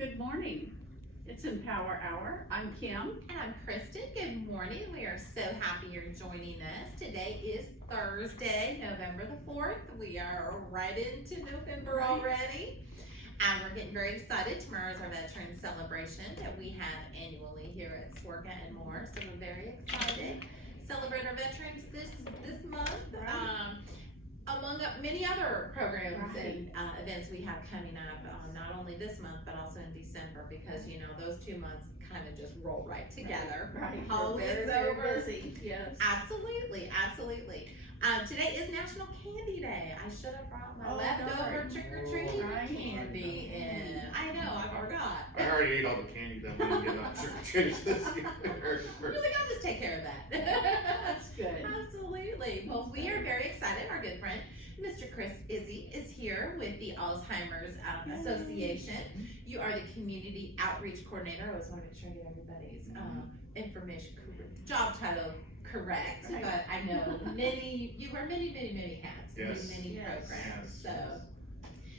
Good morning. It's Empower Hour. I'm Kim. And I'm Kristen. Good morning. We are so happy you're joining us. Today is Thursday, November the 4th. We are right into November already. And we're getting very excited. Tomorrow is our Veterans Celebration that we have annually here at SWORCA and more. So we're very excited. Celebrate our veterans this month. Among many other programs and events we have coming up, not only this month but also in December, because those 2 months kind of just roll right together. Right. Halloween's Very over. busy. Yes. Absolutely. Today is National Candy Day. I should have brought my leftover trick-or-treating candy in. I know, I forgot. I already ate all the candy that we didn't get on trick-or-treaters this year. Really, I'll just take care of that. That's good. Absolutely. Well, we are very excited. Our good friend, Mr. Chris Izzy, is here with the Alzheimer's Association. You are the Community Outreach Coordinator. I always want to make sure I get everybody's information, job title correct. Right. But I know you wear many hats, Yes. many Yes. programs. Yes. So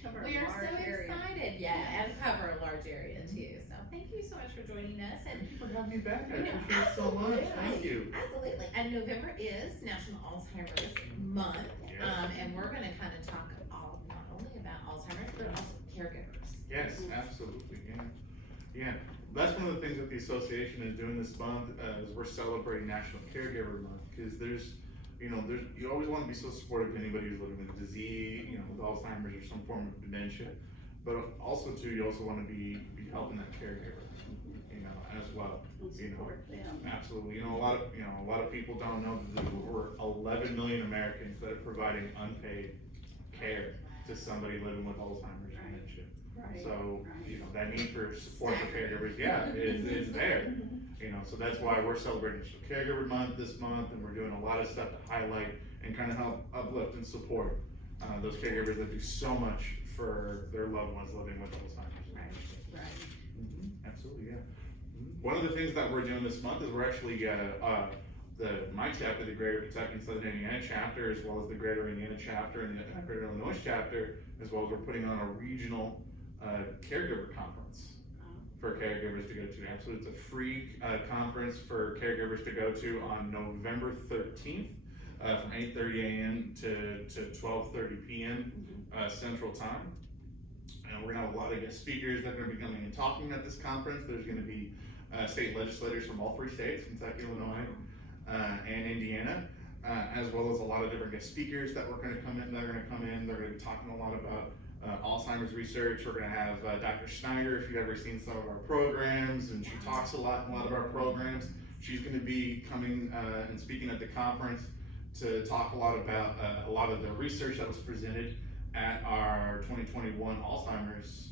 Cover a we are large so area. excited, and cover a large area too. So thank you so much for joining us. And Thank you for having me back. I You know, appreciate it so much. Thank you. Absolutely. And November is National Alzheimer's Month. Yes. And we're going to kind of talk not only about Alzheimer's, but also caregivers. Yes, absolutely. Yeah. That's one of the things that the association is doing this month, is we're celebrating National Caregiver Month, because you always want to be so supportive of anybody who's living with a disease, with Alzheimer's or some form of dementia, but also too, you also want to be helping that caregiver, as well. And support them. Absolutely. A lot of people don't know that there's over 11 million Americans that are providing unpaid care to somebody living with Alzheimer's Right. dementia. Right. So, that need for support for caregivers, is there. So that's why we're celebrating National Caregiver Month this month, and we're doing a lot of stuff to highlight and kind of help uplift and support those caregivers that do so much for their loved ones living with Alzheimer's dementia. Right. Absolutely, yeah. One of the things that we're doing this month is we're actually, my chapter, the Greater Kentucky and Southern Indiana chapter, as well as the Greater Indiana chapter and the Greater Illinois chapter, as well as we're putting on a regional caregiver conference for caregivers to go to. Absolutely, it's a free conference for caregivers to go to on November 13th from 8:30 a.m. to 12:30 p.m. Central Time. And we're gonna have a lot of guest speakers that are gonna be coming and talking at this conference. There's gonna be state legislators from all 3 states, Kentucky, Illinois, and Indiana, as well as a lot of different guest speakers that are gonna come in. They're gonna be talking a lot about Alzheimer's research. We're gonna have Dr. Schneider, if you've ever seen some of our programs, and she talks a lot in a lot of our programs. She's gonna be coming and speaking at the conference to talk a lot about a lot of the research that was presented at our 2021 Alzheimer's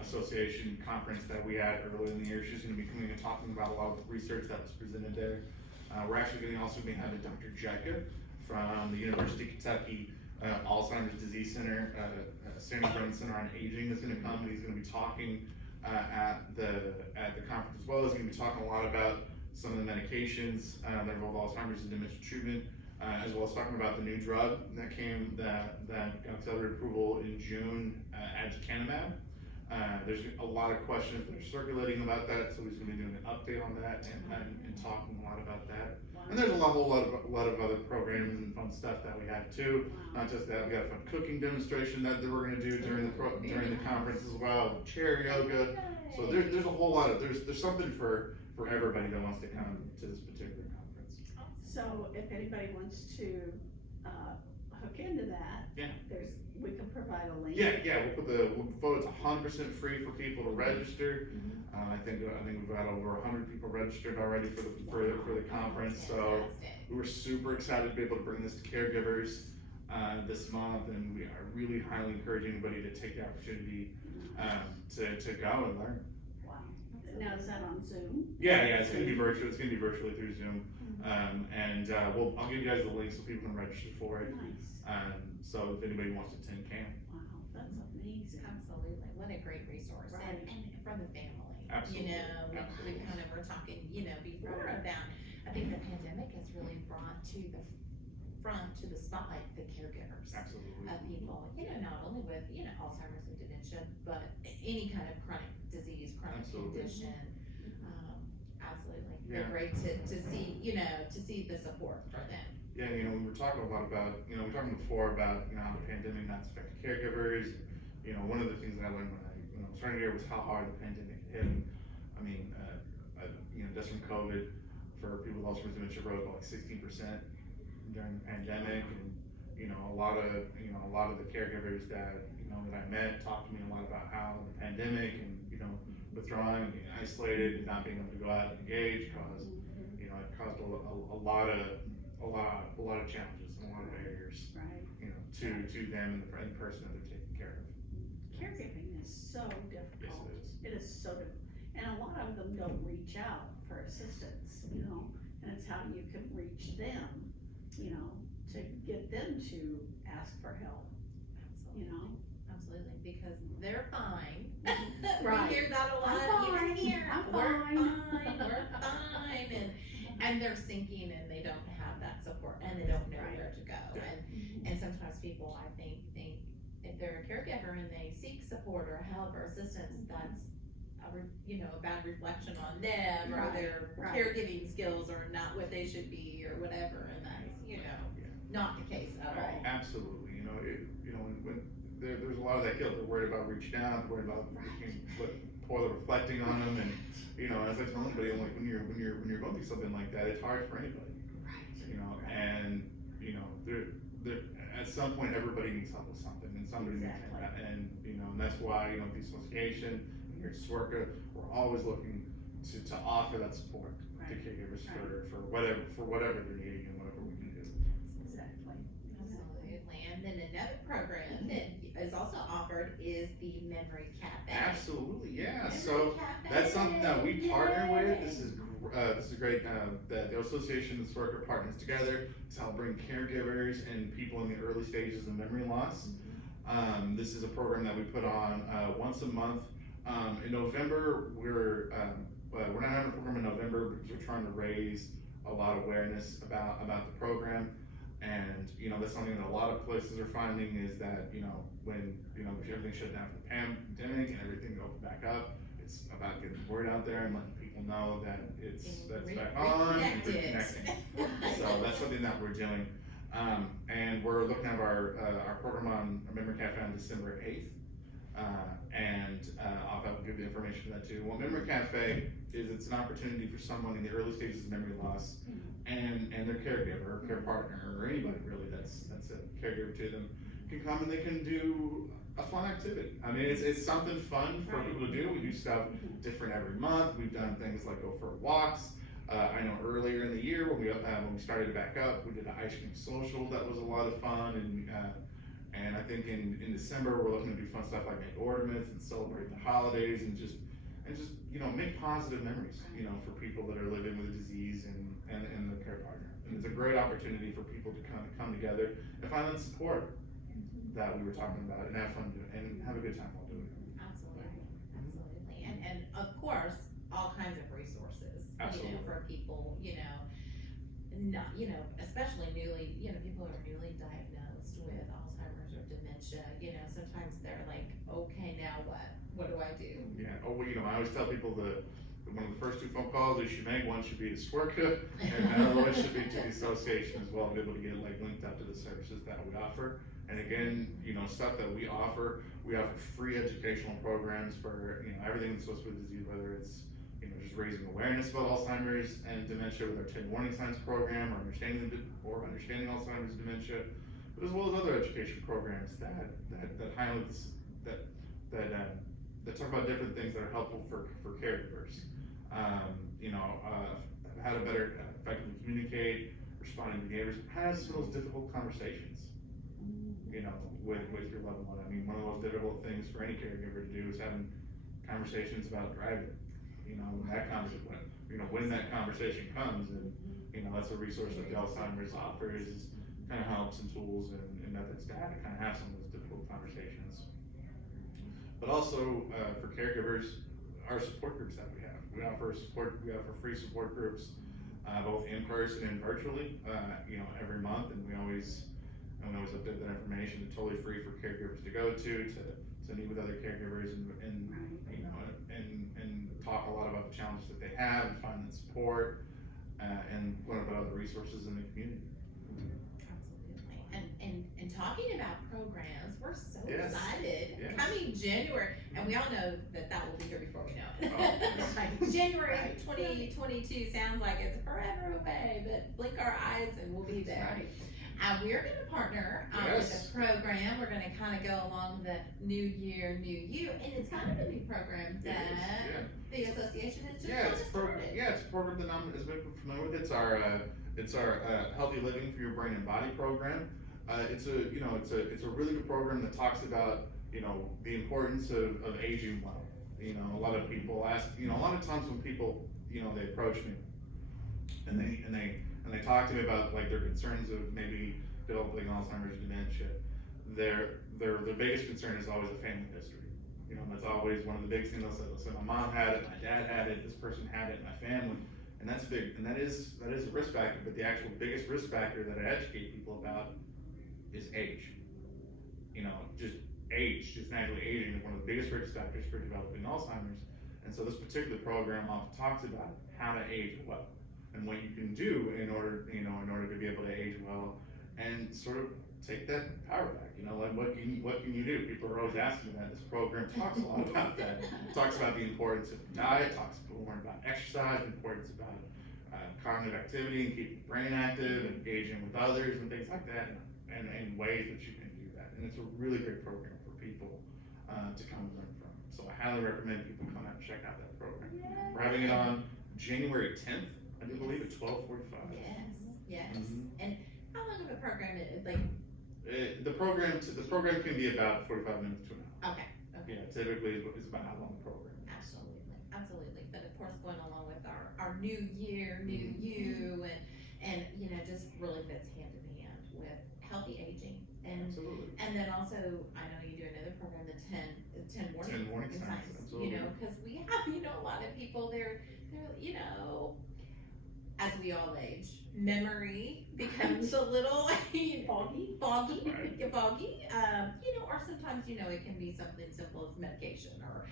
Association conference that we had earlier in the year. She's going to be coming and talking about a lot of the research that was presented there. We're actually going to also be having Dr. Jecka from the University of Kentucky Alzheimer's Disease Center, Sandy Brennan Center on Aging is going to come, and he's going to be talking at the conference as well. He's going to be talking a lot about some of the medications that involve Alzheimer's and dementia treatment, as well as talking about the new drug that got accelerated approval in June, aducanumab. There's a lot of questions that are circulating about that, so he's going to be doing an update on that and talking a lot about that. And there's a whole lot of other programs and fun stuff that we have too. Not just that, we got a fun cooking demonstration that we're going to do during the conference as well. Chair yoga. So there's a whole lot of there's something for everybody that wants to come to this particular conference. So if anybody wants to hook into that, we can provide a link. Yeah. It's 100% free for people to register. I think we've got over 100 people registered already for the conference. So we were super excited to be able to bring this to caregivers this month, and we are really highly encourage anybody to take the opportunity to go and learn. Wow. Now is that on Zoom? Yeah, it's gonna be virtual. It's gonna be virtually through Zoom, and I'll give you guys the link so people can register for it. Nice. So if anybody wants to attend, can. Wow, that's amazing. Absolutely. What a great resource. Right. And from the family. Absolutely. We kind of were talking, before about, I think the pandemic has really brought to the front, to the spotlight, the caregivers Absolutely. of people, not only with, Alzheimer's and dementia, but, any kind of chronic disease, chronic Absolutely. condition. Absolutely, Yeah. they're great to see, to see the support for them. Yeah, we were talking a lot about, we were talking before about, how the pandemic has affected caregivers. One of the things that I learned when I was starting here was how hard the pandemic hit. I mean, just from COVID, for people with Alzheimer's dementia rose by like 16% during the pandemic, and a lot of the caregivers that that I met talked to me a lot about how the pandemic and withdrawing and being isolated and not being able to go out and engage caused it caused a lot of challenges and a lot of barriers, Right. to them and the person that they're taking care of. Caregiving is so Yes, difficult. it is. It is so difficult. And a lot of them don't reach out for assistance, and it's how you can reach them, to get them to ask for help, Absolutely, because they're fine. Right. We hear that a lot. I'm fine. Even here, I'm we're fine. we're fine, and they're sinking and they don't have that support and they don't know Right. where to go. Yeah. And sometimes people, I think if they're a caregiver and they seek support or help or assistance, that's a bad reflection on them, or Right. their Right. caregiving skills are not what they should be or whatever, and that's not the case at all. Absolutely. When there's a lot of that guilt. They're worried about reaching out. They're worried about reflecting on them, and as I tell anybody, I'm like, when you're going through something like that, it's hard for anybody. Right. And there at some point everybody needs help with something, and somebody Exactly. needs help. And that's why the association and here at SWORCA, we're always looking to offer that support to Right. caregivers Right. for whatever they're needing and whatever we can do. Exactly. Absolutely. And then another program that is also offered is the Memory Cafe. Absolutely, yeah. Memory So Cafe. that's something that we partner with. Yay. This is great. The association and SWORCA partners together to help bring caregivers and people in the early stages of memory loss. This is a program that we put on once a month. In November, we're not having a program in November because we're trying to raise a lot of awareness about the program. And that's something that a lot of places are finding is that when everything shut down for the pandemic and everything opened back up, it's about getting the word out there and letting people know that that's back on and reconnecting. So that's something that we're doing. And we're looking at our program on Memory Cafe on December 8th. I'll have to give the information for that too. What Memory Cafe is, it's an opportunity for someone in the early stages of memory loss and their caregiver or care partner or anybody really that's a caregiver to them can come and they can do a fun activity. I mean, it's something fun for people to do. We do stuff different every month. We've done things like go for walks. I know earlier in the year when we started back up, we did an ice cream social that was a lot of fun, and I think in December we're looking to do fun stuff like make ornaments and celebrate the holidays and just make positive memories for people that are living with a disease and their care partner. And it's a great opportunity for people to kind of come together and find that support that we were talking about and have fun doing and have a good time while doing it. Absolutely. And of course, all kinds of resources, Absolutely. for people, not, especially people who are newly diagnosed with Alzheimer's or dementia, sometimes they're like, okay, now what? What do I do? Yeah. Oh, well, I always tell people that one of the first 2 phone calls they should make, one should be to SWORCA, and another one should be to the association as well, to be able to get linked up to the services that we offer. And again, stuff that we offer free educational programs for, everything that's associated with disease, whether it's, just raising awareness about Alzheimer's and dementia with our 10 warning signs program, or understanding Alzheimer's and dementia, but as well as other education programs that highlight this, that talk about different things that are helpful for caregivers. How to better effectively communicate, responding to behaviors, have some of those difficult conversations. With your loved one. I mean, one of the most difficult things for any caregiver to do is having conversations about driving. When that conversation comes, and that's a resource that the Alzheimer's offers, is kind of helps and tools and methods to kind of have some of those difficult conversations. But also for caregivers, our support groups that we have. We offer free support groups, both in person and virtually, every month, and we always update that information. It's totally free for caregivers to go to meet with other caregivers and about the challenges that they have and find that support, and learn about other resources in the community. Absolutely. And talking about programs, we're so Yes. excited. Yes. Coming January, and we all know that will be here before we know it. Oh, yes. Right. January Right. 2022 sounds like it's forever away, but blink our eyes and we'll be there. Right. We're going to partner Yes. with a program. We're going to kind of go along the New Year, New You, and it's kind of a new program It is, that yeah. the association has just Yeah, kind it's of a program. started. Yeah, it's a program that I'm as been familiar with. It's our Healthy Living for Your Brain and Body program. It's a really good program that talks about the importance of aging well. A lot of people ask. A lot of times when people they approach me, and they talk to me about like their concerns of maybe developing Alzheimer's, dementia. Their biggest concern is always a family history. That's always one of the biggest things they'll say. They'll say, my mom had it, my dad had it, this person had it in my family. And that's big, and that is a risk factor, but the actual biggest risk factor that I educate people about is age. Just age, just naturally aging is one of the biggest risk factors for developing Alzheimer's. And so this particular program often talks about how to age well and what you can do in order to be able to age well and sort of take that power back. Like what can you do? People are always asking that. This program talks a lot about that. It talks about the importance of diet, talks more about exercise, the importance about cognitive activity and keeping the brain active, and engaging with others and things like that, and ways that you can do that. And it's a really great program for people to come and learn from. So I highly recommend people come out and check out that program. Yeah. We're having it on January 10th, I do believe, at 12:45. Yes. Mhm. And how long of a program is it? Like, The program can be about 45 minutes to an hour. okay. Yeah, typically is about how long the program is. Absolutely. But of course, going along with our new year, new you, and just really fits hand in hand with healthy aging. Absolutely. And then also, I know you do another program, the 10 warning 10 warning signs, absolutely. because we have, a lot of people, they're, as we all age, memory becomes a little Foggy. Right. foggy, or sometimes, it can be something simple as medication or,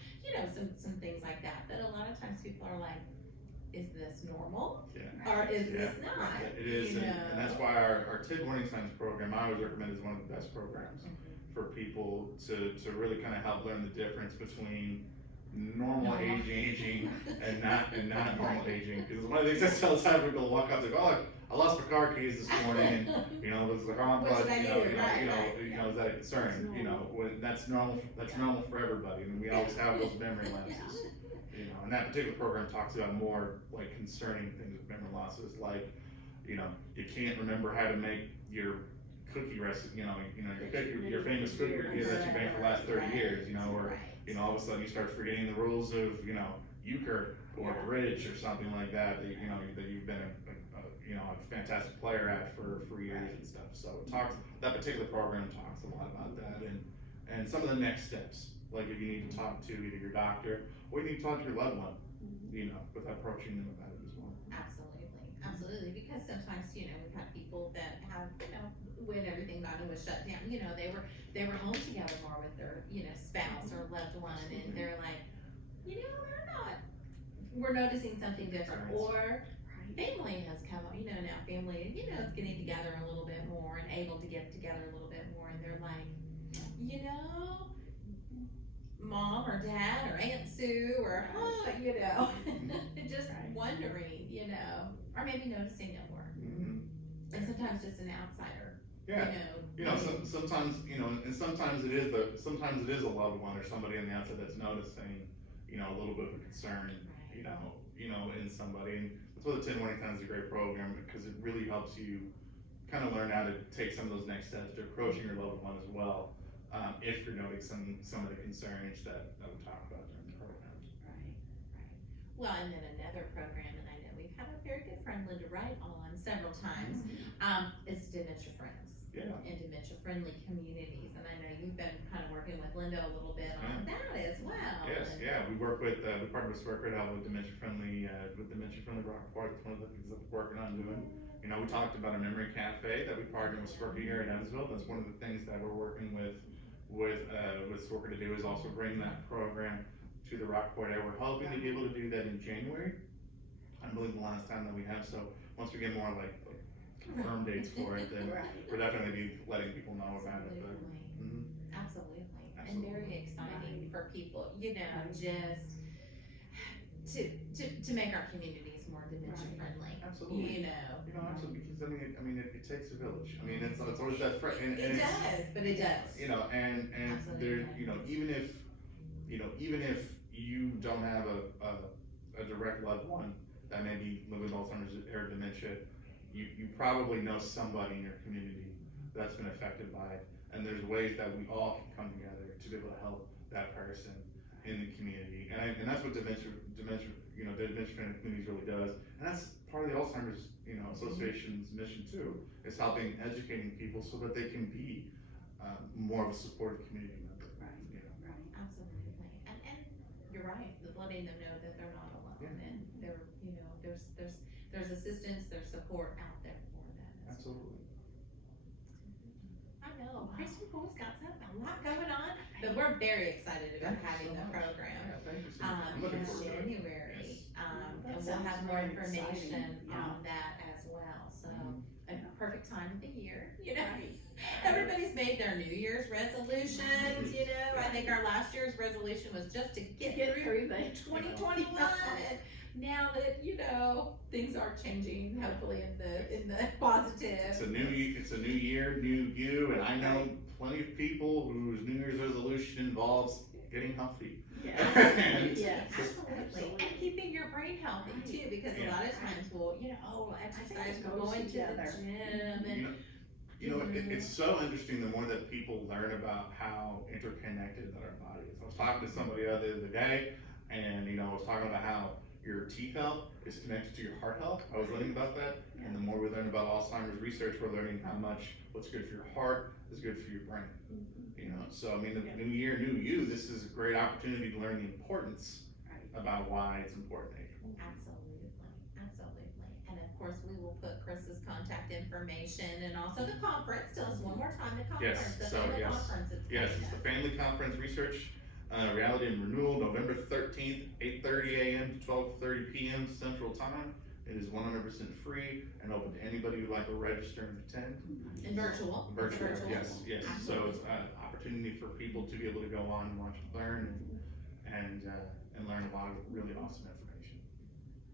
some things like that a lot of times people are like, is this normal? Yeah. Or is Yeah. this not? It is, and that's why our 10 warning signs program, I always recommend, is one of the best programs for people to really kind of help learn the difference between normal aging and not normal aging. Because one of the things I tell time people walk up, they go, oh, I lost my car keys this morning, and it was like, oh, What should I do? is that a concern? When that's normal for everybody, and we always have those memory lapses. And that particular program talks about more like concerning things with memory losses, like you can't remember how to make your cookie recipe, your famous cookie that you've made for the last 30 years, or all of a sudden you start forgetting the rules of euchre or bridge or something like that that you've been a fantastic player at for years and stuff. So that particular program talks a lot about that and some of the next steps, like if you need to talk to either your doctor or you need to talk to your loved one, with approaching them about it as well. Absolutely, because sometimes, we've had people that have, when everything was shut down, they were home together more with their, spouse or loved one, and they're like, we're noticing something different, Right. or family has come up, now family, is getting together a little bit more and able to get together a little bit more, and they're like, Mom or Dad or Aunt Sue or just wondering, or maybe noticing it more. Mm-hmm. And sometimes just an outsider. Yeah. Sometimes and sometimes it is a loved one or somebody on the outside that's noticing, a little bit of a concern, in somebody. And that's why the 10 Warning Signs is a great program, because it really helps you kind of learn how to take some of those next steps to approaching your loved one as well. If you're noticing some of the concerns that we talked about during the program. Right. Well, and then another program, and I know we've had our very good friend Linda Wright on several times, is Dementia Friends. Yeah. And dementia-friendly communities, and I know you've been kind of working with Linda a little bit on that as well. Yes, yeah, we partner with Square Out with dementia-friendly Rockport. It's one of the things that we're working on doing. We talked about a memory cafe that we partnered with Square here in Evansville. That's one of the things that we're working with Square to do, is also bring that program to the Rockport area. We're hoping to be able to do that in January. I believe the last time that we have, so once we get more like confirmed dates for it, then Right. we're definitely be letting people know about it, but. Mhm. Absolutely, and Absolutely. very exciting Right. for people, you know, Right. just to make our communities more dementia Right. friendly, Absolutely. you know. You know, absolutely, because it takes a village. I mean, it's always that and It it's, does, but it does. you know, and there, Absolutely. you know, even if you don't have a direct loved one that may be living with Alzheimer's or dementia, you probably know somebody in your community that's been affected by it, and there's ways that we all can come together to be able to help that person in the community, and that's what dementia, you know, the dementia friendly communities really does, and that's part of the Alzheimer's, you know, Association's mission too, is helping educating people so that they can be more of a supportive community member. Right. You know. Right. Absolutely, and you're right, letting them know that they're not alone, Yeah. and they're, you know, there's assistance, there's support out there for them. Absolutely. I know, Kristen Fools got a lot going on, but we're very excited about Thank you having so the much. program. Yeah, thank you so much. I'm In looking forward to it. January, Yes. and That we'll sounds have more very information exciting. on that as well, so, a Yeah. perfect time of the year, you know? Right. Everybody's made their New Year's resolutions, you know, I think our last year's resolution was just to get through the 2021, and now that, you know, things are changing, hopefully in the positive. It's a new year, new you, and I know plenty of people whose New Year's resolution involves getting healthy. Yes. Yes. Absolutely, and keeping your brain healthy too, because a lot of times we'll, you know, we'll exercise, it we're goes going to the together. gym, and You know, it's so interesting the more that people learn about how interconnected that our body is. I was talking to somebody the other day, and you know, I was talking about how your teeth health is connected to your heart health. I was learning about that, and the more we learn about Alzheimer's research, we're learning how much what's good for your heart is good for your brain. You know, so I mean, the new year, new you. This is a great opportunity to learn the importance Right. about why it's important. Absolutely, absolutely. And of course, we will put Chris's contact information and also the conference. Tell us one more time the conference. Yes, The so family yes. conference. Yes, it's the Family Conference Research, Reality and Renewal, November 13th, 8:30 a.m. to 12:30 p.m. Central Time. It is 100% free and open to anybody who'd like to register and attend. And virtual. It's Virtual, virtual. yes. So Absolutely. it's an opportunity for people to be able to go on and watch, learn, and learn a lot of really awesome information.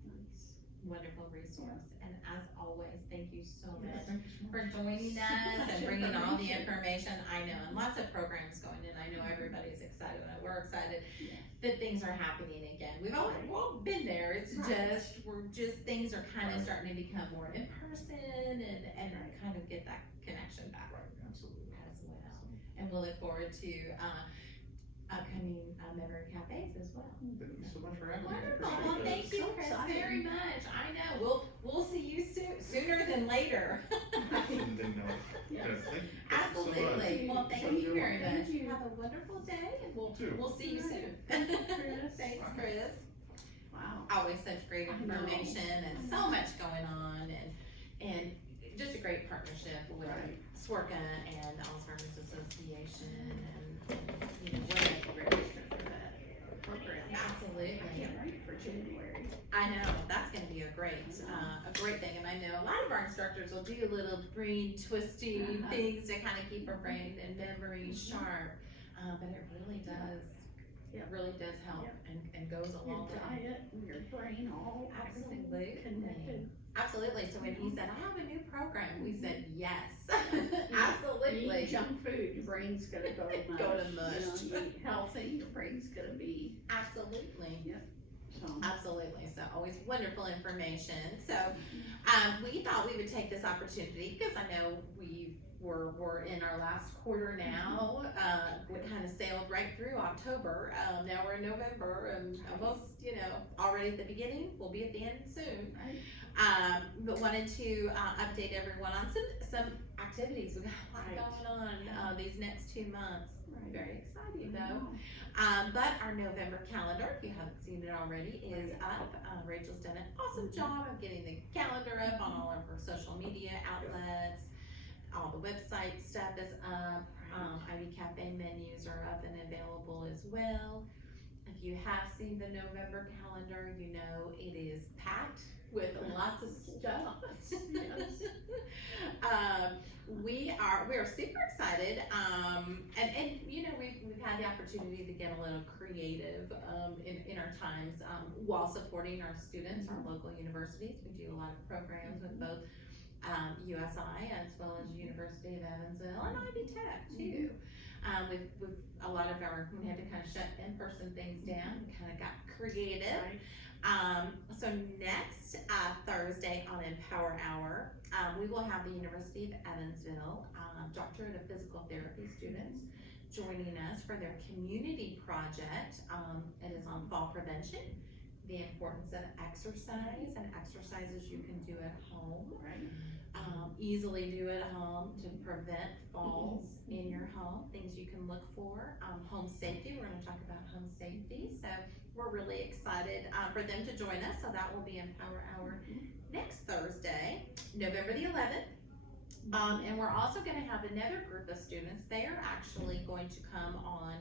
Nice. Wonderful resource. And as always, thank you so much Thank you so for much. joining So us much and bringing all the information. information. I know, and lots of programs going in. I know everybody's excited. We're excited Yeah. that things are happening again. We've all been there. It's Right. things are kind of Right. starting to become more in person and Right. kind of get that connection back Right, absolutely. as well. And we'll look forward to upcoming memory cafes as well. Thank you so much for having me. I Wonderful. appreciate Well, that. thank you, So Chris, exciting. very much. I know. We'll see you sooner than later. And then, Yes. thank you. Absolutely. Well, thank Have a you good very one. much. Thank you. Have a wonderful day, and You too. we'll see you soon. Chris. Thanks, Chris. Wow. Always such great I know. information and so much going on, and just a great partnership with Right. SWORCA and the Alzheimer's Association, and you know, what a great Register for that program. I absolutely. can't wait for January. I know, that's gonna be a great thing, and I know a lot of our instructors will do little brain twisting Uh-huh. things to kind of keep our brain and memory sharp, but it really does, Yeah. help Yeah. and goes a Your long way. diet and your brain, all, everything Absolutely. connected. Absolutely, so when he said, I have a new program, we said, yes, absolutely. You eat junk food, your brain's gonna go to mush. Go to mush. You know, you eat healthy, your brain's gonna be, Absolutely. so. Absolutely, so always wonderful information. So, we thought we would take this opportunity, because I know we're in our last quarter now. We kind of sailed right through October. Now we're in November, and almost, already at the beginning. We'll be at the end soon. Right. But wanted to update everyone on some activities. We got a lot Right. going on these next 2 months. Right. Very exciting though. Wow. But our November calendar, if you haven't seen it already, is up. Rachel's done an awesome job of getting the calendar up on all of her social media outlets. All the website stuff is up. Ivy Cafe menus are up and available as well. If you have seen the November calendar, you know it is packed with lots of stuff. Yes. We are super excited, and you know we've had the opportunity to get a little creative in our times while supporting our students, our local universities. We do a lot of programs with both USI as well as University of Evansville and Ivy Tech too. With a lot of we had to kind of shut in-person things down, we kind of got creative. Right. So next Thursday on Empower Hour, we will have the University of Evansville Doctorate of Physical Therapy students joining us for their community project. It is on fall prevention, the importance of exercise and exercises you can do at home. Right. Easily do at home to prevent falls in your home, things you can look for. Home safety, we're gonna talk about home safety, so we're really excited for them to join us. So that will be Empower Hour next Thursday, November the 11th. And we're also gonna have another group of students. They are actually going to come on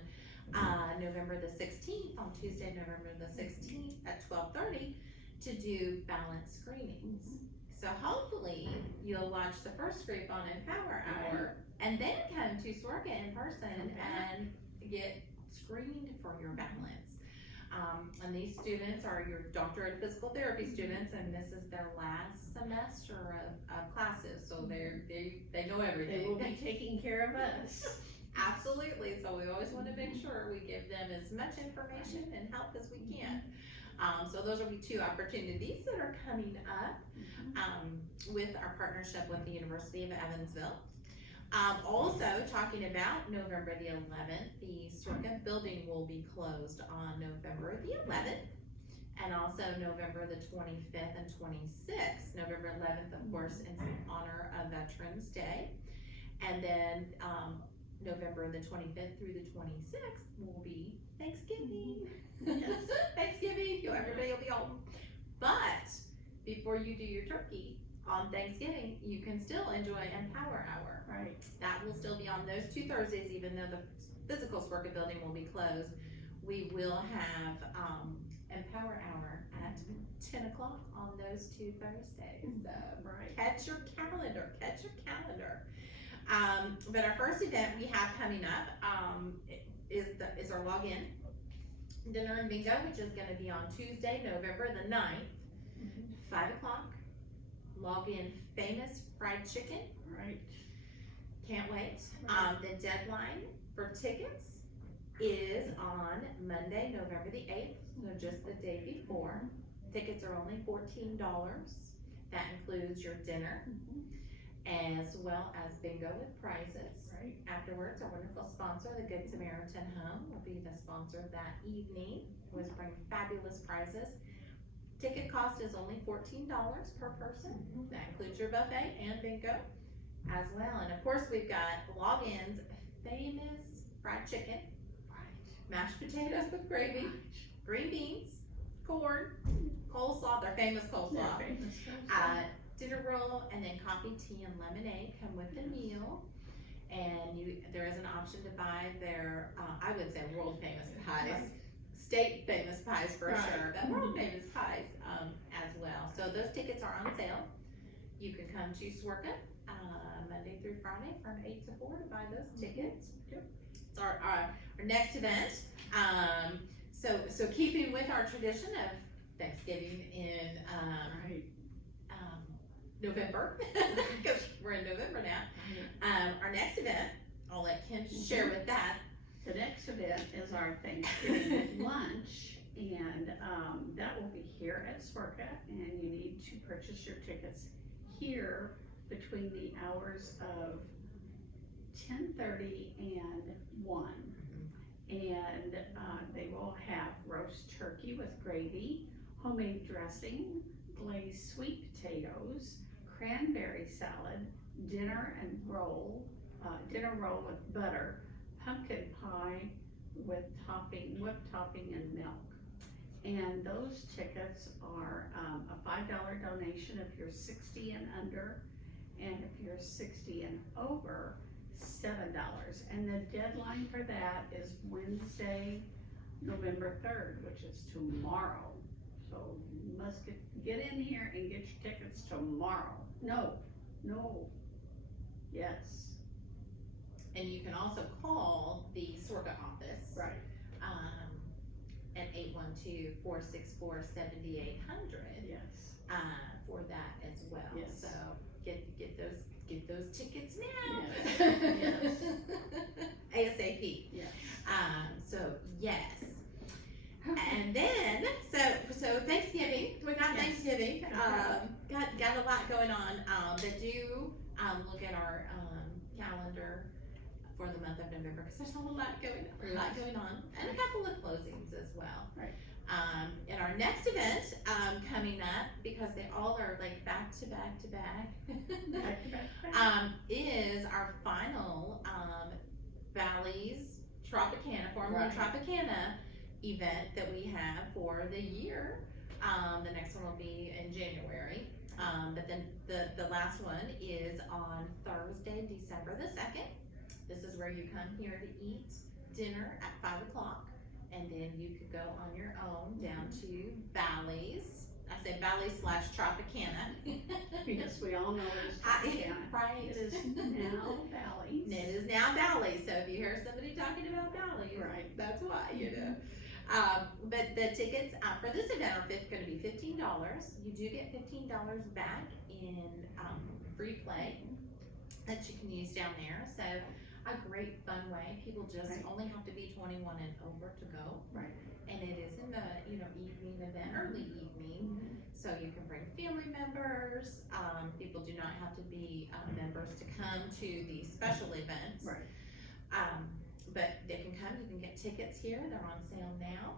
November the 16th, on Tuesday, November the 16th at 12:30 to do balance screenings. So hopefully you'll watch the first group on Empower Hour and then come to SWRCA in person and get screened for your balance. And these students are your Doctorate of Physical Therapy students, and this is their last semester of classes, so they know everything. They will be taking care of us. Absolutely, so we always want to make sure we give them as much information and help as we can. So those will be two opportunities that are coming up with our partnership with the University of Evansville. Also talking about November the 11th, the SWRCA building will be closed on November the 11th, and also November the 25th and 26th. November 11th, of course, in honor of Veterans Day, and then November the 25th through the 26th will be Thanksgiving. Yes. Thanksgiving, everybody will be home. But before you do your turkey on Thanksgiving, you can still enjoy Empower Hour. Right. That will still be on those two Thursdays, even though the physical SWRCA building will be closed. We will have Empower Hour at 10 o'clock on those two Thursdays. So Right. catch your calendar. But our first event we have coming up is our login dinner and bingo, which is going to be on Tuesday, November the 9th, 5 o'clock. Log in famous fried chicken. Right. Can't wait. Right. The deadline for tickets is on Monday, November the 8th, so just the day before. Tickets are only $14. That includes your dinner as well as bingo with prizes. Right. Afterwards, our wonderful sponsor, the Good Samaritan Home, will be the sponsor that evening. Was bring fabulous prizes. Ticket cost is only $14 per person. That includes your buffet and bingo as well. And of course, we've got Logins famous fried chicken, mashed potatoes with gravy, green beans, corn, coleslaw, their famous coleslaw, They're famous. dinner roll, and then coffee, tea, and lemonade come with the meal. And there is an option to buy their, I would say world famous pies, Right. state famous pies for Right. sure, but world famous pies as well. So those tickets are on sale. You can come to SWRCA Monday through Friday from 8 to 4 to buy those tickets. Yep. It's our next event. So keeping with our tradition of Thanksgiving in Right. November, because we're in November now. Our next event, I'll let Kim share with that. The next event is our Thanksgiving lunch, and that will be here at SWRCA, and you need to purchase your tickets here between the hours of 10:30 and 1. And they will have roast turkey with gravy, homemade dressing, glazed sweet potatoes, cranberry salad, dinner roll with butter, pumpkin pie with whipped topping and milk. And those tickets are a $5 donation if you're 60 and under, and if you're 60 and over, $7. And the deadline for that is Wednesday, November 3rd, which is tomorrow. So you must get in here and get your tickets tomorrow. No, yes, And you can also call the SORGA office. right, At 812-464-7800, yes, for that as well. Yes. So get those tickets now. Yes. ASAP. yes. So yes. And then, so Thanksgiving, we got Yes. Thanksgiving, Okay. got a lot going on, but do, look at our, calendar for the month of November, cause there's a lot going on, and a couple of closings as well. Right. And our next event, coming up, because they all are like back to back to back, Back to back to back. is our final, Bally's Tropicana, Formula Right. Tropicana event that we have for the year. The next one will be in January. But then the last one is on Thursday, December the 2nd. This is where you come here to eat dinner at 5 o'clock. And then you could go on your own down to Bally's. I say Bally's / Tropicana. Because we all know it's I- Tropicana. Right. It is now Bally's. It is now Bally's, so if you hear somebody talking about Bally's, Right. that's why, you know. But the tickets for this event are gonna be $15. You do get $15 back in free play that you can use down there. So a great fun way. People just Right. only have to be 21 and over to go. Right. And it is in the evening event, early evening. Mhm. So you can bring family members. People do not have to be members to come to the special events. Right. But they can come. You can get tickets here. They're on sale now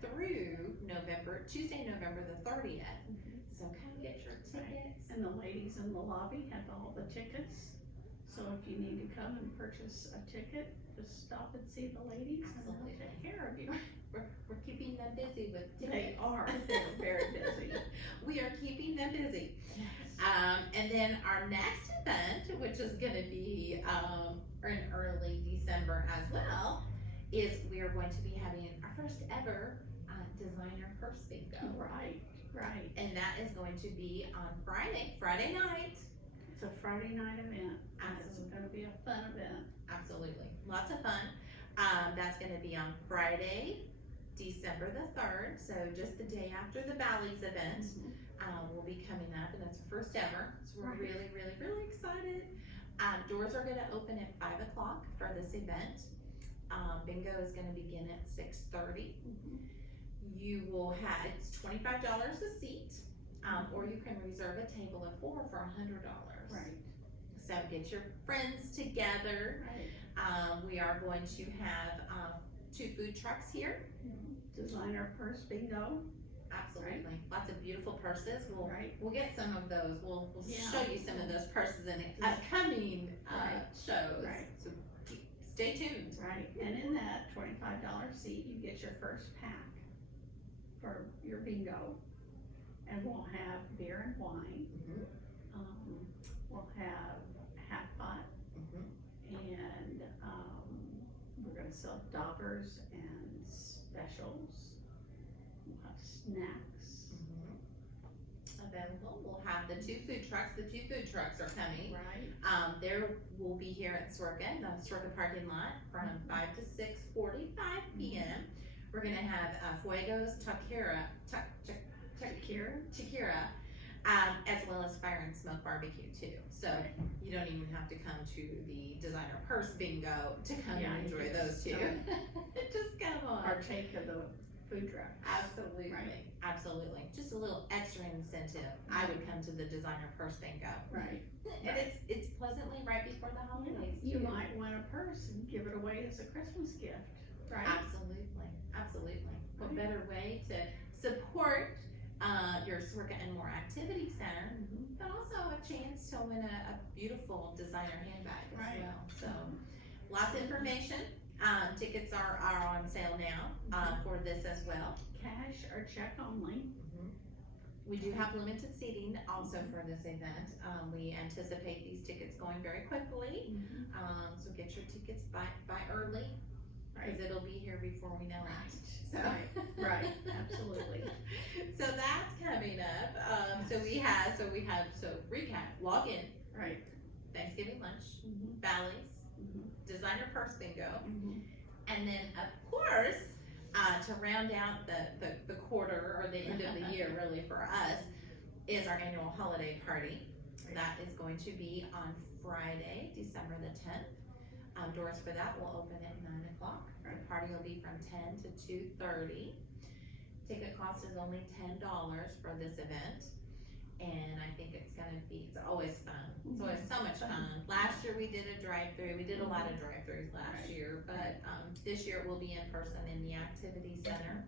through Tuesday, November the 30th. So come get your tickets. And the ladies in the lobby have all the tickets. So if you need to come and purchase a ticket, just stop and see the ladies and Absolutely. they'll take care of you. We're keeping them busy with tickets. They are, they're very busy. We are keeping them busy. Yes. And then our next event, which is gonna be in early December as well, is we are going to be having our first ever designer purse bingo. Right, right. And that is going to be on Friday night. It's a Friday night event. And it's Absolutely. gonna be a fun event. Absolutely, lots of fun. That's gonna be on Friday, December the 3rd, so just the day after the Bally's event. Will be coming up, and that's our first ever, so we're Right. really, really, really excited. Doors are gonna open at 5 o'clock for this event. Bingo is gonna begin at 6:30. You will have, it's $25 a seat, or you can reserve a table of 4 for $100. Right, So get your friends together. right. We are going to have 2 food trucks here. Designer purse bingo. Absolutely, lots of beautiful purses. Right. We'll get some of those. We'll Yeah. show you some of those purses in upcoming Right. shows. Right. So stay tuned. Right, and in that $25 seat, you get your first pack for your bingo. And we'll have beer and wine. We'll have half pot and, we're gonna sell doggers and specials. We'll have snacks. Available. We'll have the 2 food trucks. The 2 food trucks are coming. Right. There will be here at Sorka, the Sorka parking lot, from 5 to 6:45 p.m. We're gonna have Fuegos Taquera, Tequila, as well as Fire and Smoke Barbecue too. So you don't even have to come to the designer purse bingo to come Yeah, and you enjoy can those two. Just come on. Partake of the food truck. Absolutely, Right. absolutely. Just a little extra incentive. I would come to the designer purse bingo. Right. And it's pleasantly right before the holidays. You too. might want a purse and give it away as a Christmas gift, right? Absolutely, absolutely. What Right. better way to support your Sorka and More Activity Center, but also a chance to win a beautiful designer handbag as Right. well. So lots of information. Tickets are on sale now for this as well. Cash or check only. We do have limited seating also for this event. We anticipate these tickets going very quickly. So get your tickets by early. because it'll be here before we know it. So. Right, absolutely. So that's coming up. So recap, log in, Right. Thanksgiving lunch, Mhm, Bally's, mhm, designer purse bingo, mhm. and then of course, to round out the quarter or the end of the year really for us is our annual holiday party. That is going to be on Friday, December the 10th. Doors for that will open at 9 o'clock. The Right. party will be from 10 to 2:30. Ticket cost is only $10 for this event. And I think it's always fun. It's always so much fun. Last year we did a drive-through. We did a lot of drive-throughs last Right. year, but this year it will be in person in the activity center.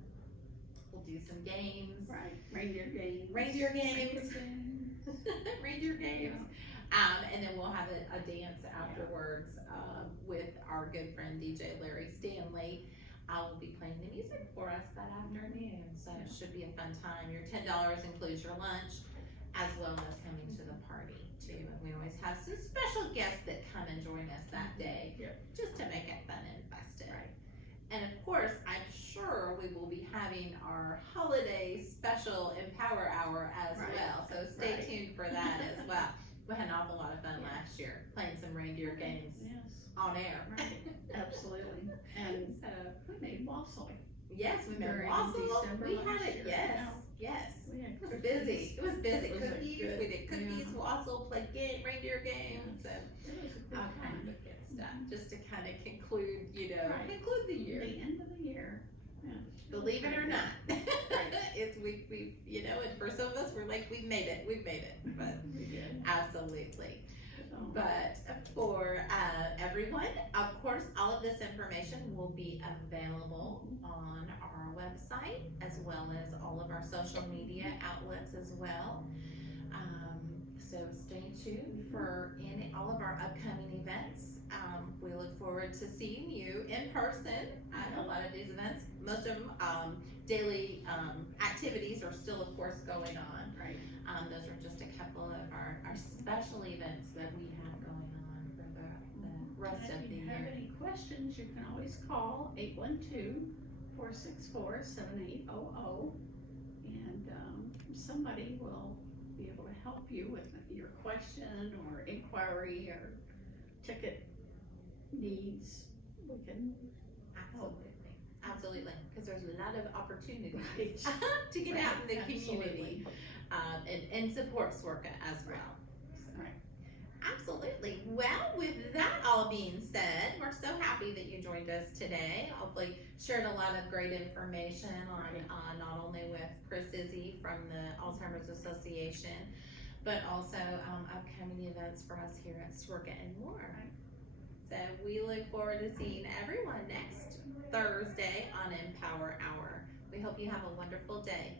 We'll do some games. Right, reindeer games. Reindeer games. Reindeer games. Reindeer games. And then we'll have a dance afterwards with our good friend DJ Larry Stanley. Will be playing the music for us that afternoon, so it should be a fun time. Your $10 includes your lunch as well as coming to the party too. And we always have some special guests that come and join us that day, just to make it fun and festive. Right. And of course, I'm sure we will be having our holiday special Empower Hour as Right. well. So stay Right. tuned for that as well. We had an awful lot of fun last year playing some reindeer games Yes, on air. right, absolutely. And So we made wassail. yes, we made During wassail. December We had last it. year, Yes, yes. We had It was cookies. busy. It was busy. It was a Cookies. good- We did cookies, yeah. wassail, played reindeer games, and It was a good all kinds time. of good stuff. Just to kind of conclude, Right. conclude the year. The end of the year. Yeah. Believe it or not, Right. we and for some of us, we're like, we've made it, but We did. absolutely. So, But for everyone, of course, all of this information will be available on our website as well as all of our social media outlets as well. So stay tuned for all of our upcoming events. We look forward to seeing you in person at a lot of these events. Most of them, daily activities are still, of course, going on. Right. Those are just a couple of our special events that we have going on for the rest And of the if you have year. any questions, you can always call 812-464-7800. And somebody will be able to help you with your question or inquiry or ticket needs. We can Absolutely, because there's a lot of opportunities Right. to get out in the Absolutely. community and support SWORCA as well. So, Right. absolutely. Well, with that all being said, we're so happy that you joined us today. Hopefully shared a lot of great information on not only with Chris Izzy from the Alzheimer's Association, but also upcoming events for us here at SWORCA and more. Right. So we look forward to seeing everyone next Thursday on Empower Hour. We hope you have a wonderful day.